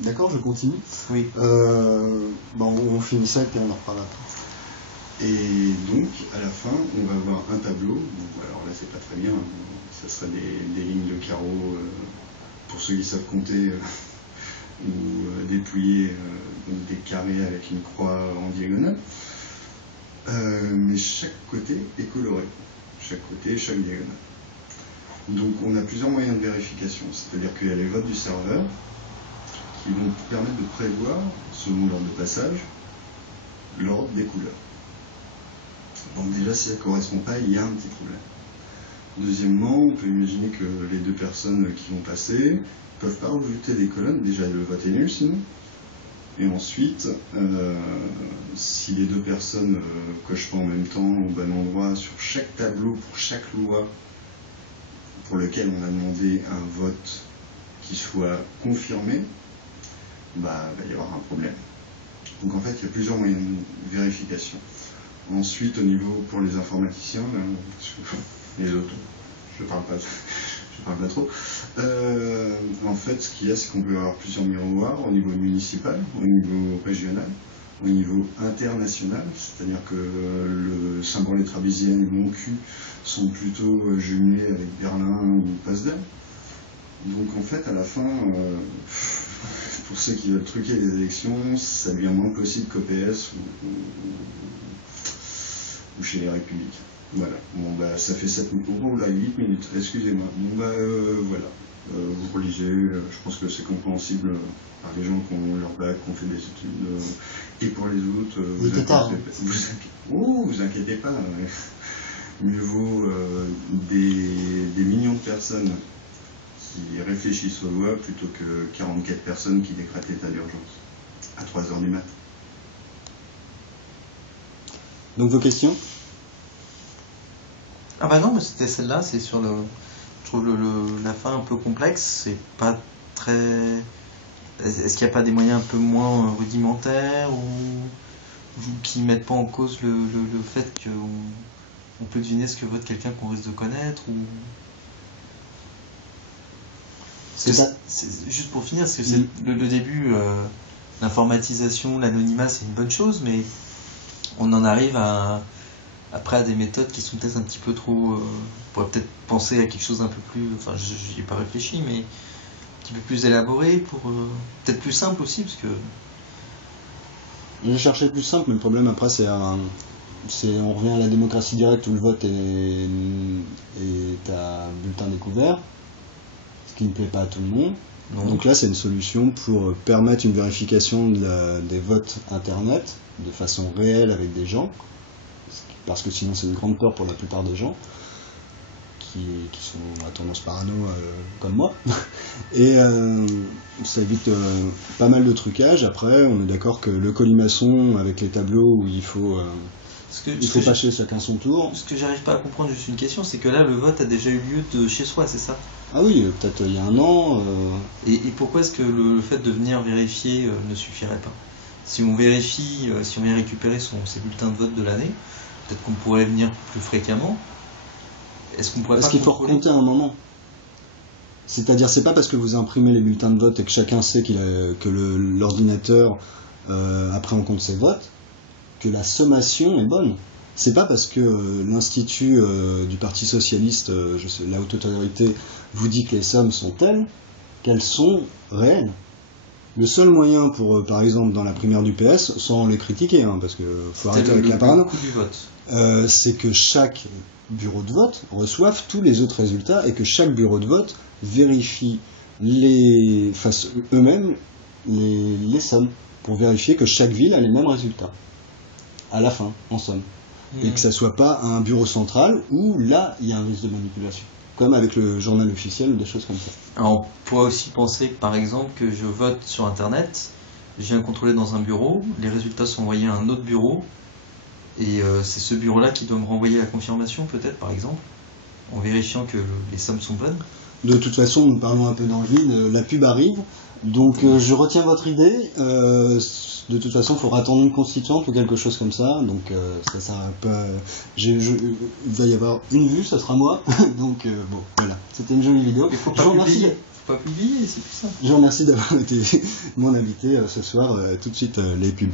D'accord, je continue. Oui. On finit ça et puis on en reparle après. Et donc, à la fin, on va avoir un tableau. Bon, alors là, c'est pas très bien. Ça serait des lignes de carreaux pour ceux qui savent compter ou dépouiller donc des carrés avec une croix en diagonale. Mais chaque côté est coloré. Chaque côté, chaque diagonale. Donc, on a plusieurs moyens de vérification. C'est-à-dire qu'il y a les votes du serveur qui vont permettre de prévoir, selon l'ordre de passage, l'ordre des couleurs. Donc déjà, si ça ne correspond pas, il y a un petit problème. Deuxièmement, on peut imaginer que les deux personnes qui vont passer ne peuvent pas rajouter des colonnes. Déjà, le vote est nul sinon. Et ensuite, si les deux personnes cochent pas en même temps au bon endroit sur chaque tableau, pour chaque loi pour lequel on a demandé un vote qui soit confirmé, il va y avoir un problème. Donc en fait, il y a plusieurs moyens de vérification. Ensuite, au niveau pour les informaticiens, les autres, je parle pas trop. En fait, ce qu'il y a, c'est qu'on peut avoir plusieurs miroirs au niveau municipal, au niveau régional, au niveau international, c'est-à-dire que le Saint-Borlée-Trabézienne et Montcuq sont plutôt jumelés avec Berlin ou Pasdel. Donc en fait, à la fin, pour ceux qui veulent truquer les élections, ça devient moins possible qu'OPS ou chez les Républicains. Voilà. Ça fait 7 minutes. Oh là, 8 minutes, excusez-moi. Voilà. Vous relisez, je pense que c'est compréhensible par les gens qui ont leur bac, qui ont fait des études. Et pour les autres, vous inquiétez pas. Mieux vaut des millions de personnes qui réfléchissent aux lois plutôt que 44 personnes qui décrètent l'état d'urgence à 3h du mat'. Donc vos questions? Ah bah non, mais c'était celle-là, c'est sur le... Je trouve la fin un peu complexe, c'est pas très... Est-ce qu'il n'y a pas des moyens un peu moins rudimentaires ou qui mettent pas en cause le fait qu'on peut deviner ce que vote quelqu'un qu'on risque de connaître ou... Juste pour finir, parce que c'est le début, l'informatisation, l'anonymat, c'est une bonne chose, mais on en arrive après à des méthodes qui sont peut-être un petit peu trop... on pourrait peut-être penser à quelque chose un peu plus... Enfin, j'y ai pas réfléchi, mais un petit peu plus élaboré, peut-être plus simple aussi, parce que... Je cherchais plus simple, mais le problème après, on revient à la démocratie directe où le vote est à bulletin découvert, ce qui ne plaît pas à tout le monde. Non. Donc là, c'est une solution pour permettre une vérification des votes Internet de façon réelle avec des gens, parce que sinon c'est une grande peur pour la plupart des gens qui sont à tendance parano comme moi. Et ça évite pas mal de trucage. Après, on est d'accord que le colimaçon avec les tableaux où il faut passer chacun son tour. Ce que j'arrive pas à comprendre, juste une question, c'est que là, le vote a déjà eu lieu de chez soi, c'est ça? Ah oui, peut-être il y a un an. Et pourquoi est-ce que le fait de venir vérifier ne suffirait pas? Si on vérifie, si on vient récupérer ses bulletins de vote de l'année, peut-être qu'on pourrait venir plus fréquemment. Est-ce qu'on pourrait Parce pas qu'il faut contrôler... recompter à un moment. C'est-à-dire, c'est pas parce que vous imprimez les bulletins de vote et que chacun sait que l'ordinateur prend en compte ses votes que la sommation est bonne. C'est pas parce que l'Institut du Parti Socialiste, la haute autorité, vous dit que les sommes sont telles qu'elles sont réelles. Le seul moyen pour, par exemple, dans la primaire du PS, sans les critiquer, parce que faut arrêter avec la parano, c'est que chaque bureau de vote reçoive tous les autres résultats et que chaque bureau de vote vérifie fasse eux-mêmes les sommes pour vérifier que chaque ville a les mêmes résultats à la fin, en somme. Et que ça soit pas un bureau central où là il y a un risque de manipulation, comme avec le journal officiel ou des choses comme ça. Alors, on pourrait aussi penser, par exemple, que je vote sur Internet, je viens contrôler dans un bureau, les résultats sont envoyés à un autre bureau, et c'est ce bureau-là qui doit me renvoyer la confirmation, peut-être, par exemple, en vérifiant que les sommes sont bonnes. De toute façon, nous parlons un peu dans le vide, la pub arrive, donc je retiens votre idée. De toute façon, il faudra attendre une constituante ou quelque chose comme ça, donc ça pas. Il va y avoir une vue, ça sera moi, donc bon, voilà. C'était une jolie vidéo. Il faut je vous remercie. faut pas publier, c'est plus simple. Je vous remercie d'avoir été mon invité ce soir. Tout de suite, les pubs.